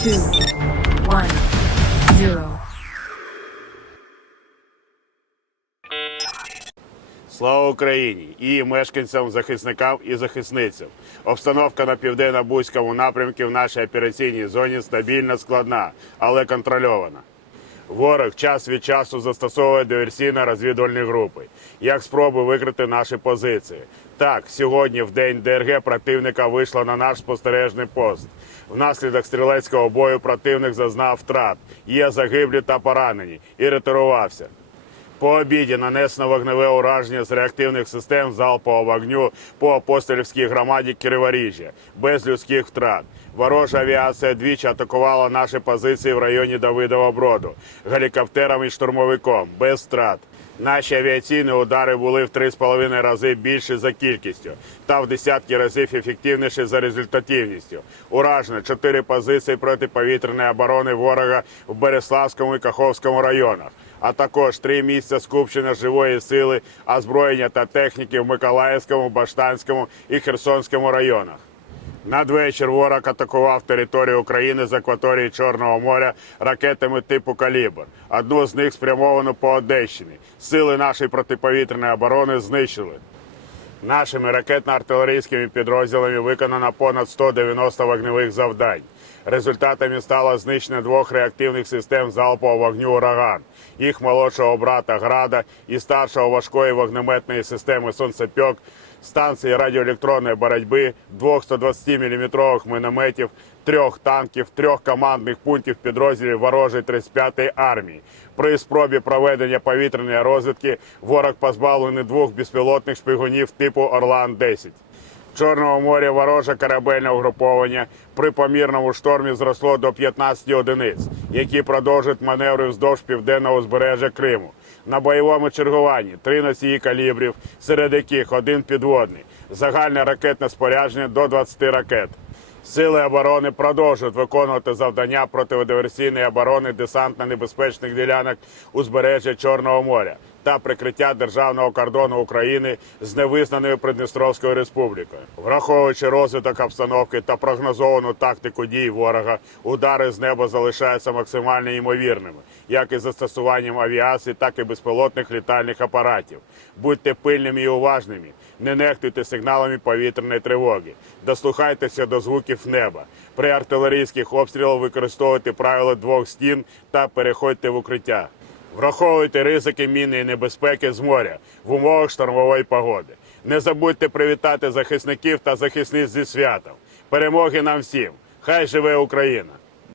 two, one. Слава Україні і мешканцям, захисникам і захисницям. Обстановка на південно-бузькому напрямку в нашій операційній зоні стабільна, складна, але контрольована. Ворог час від часу застосовує диверсійно-розвідувальні групи, як спроби викрити наші позиції. Так, сьогодні, в день ДРГ противника вийшла на наш спостережний пост. Внаслідок стрілецького бою противник зазнав втрат, є загиблі та поранені і ретирувався. По обіді нанесено вогневе ураження з реактивних систем залпового вогню по апостолівській громаді Криворіжжя без людських втрат. Ворожа авіація двічі атакувала наші позиції в районі Давидова Броду гелікоптером і штурмовиком без втрат. Наші авіаційні удари були в 3,5 рази більші за кількістю та в десятки разів ефективніші за результативністю. Уражено чотири позиції протиповітряної оборони ворога в Береславському і Каховському районах а також три місця скупчення живої сили, озброєння та техніки в Миколаївському, Баштанському і Херсонському районах. Надвечір ворог атакував територію України з акваторії Чорного моря ракетами типу Калібр. Одну з них спрямовано по Одещині. Сили нашої протиповітряної оборони знищили. Нашими ракетно-артилерійськими підрозділами виконано понад 190 вогневих завдань. Результатами стало знищення двох реактивних систем залпового вогню ураган, їх молодшого брата Града і старшого важкої вогнеметної системи Сонцепьок, станції радіоелектронної боротьби, двох 120-мм мінометів, трьох танків, трьох командних пунктів підрозділів ворожої 35-ї армії. При спробі проведення повітряної розвідки ворог позбавлений двох безпілотних шпигунів типу Орлан 10 Чорного моря вороже корабельне угруповання при помірному штормі зросло до 15 одиниць, які продовжують маневри вздовж південного узбережжя Криму. На бойовому чергуванні три носії калібрів, серед яких один підводний, загальне ракетне спорядження до 20 ракет. Сили оборони продовжують виконувати завдання протидиверсійної оборони десантно-небезпечних ділянок узбережжя Чорного моря та прикриття державного кордону України з невизнаною Придністровською республікою, враховуючи розвиток обстановки та прогнозовану тактику дій ворога, удари з неба залишаються максимально ймовірними, як і застосуванням авіації, так і безпілотних літальних апаратів. Будьте пильними і уважними, не нехтуйте сигналами повітряної тривоги, дослухайтеся до звуків неба. При артилерійських обстрілах використовуйте правила двох стін та переходьте в укриття. Враховуйте ризики міни і небезпеки з моря в умовах штормової погоди. Не забудьте привітати захисників та захисниць зі святом. Перемоги нам всім! Хай живе Україна!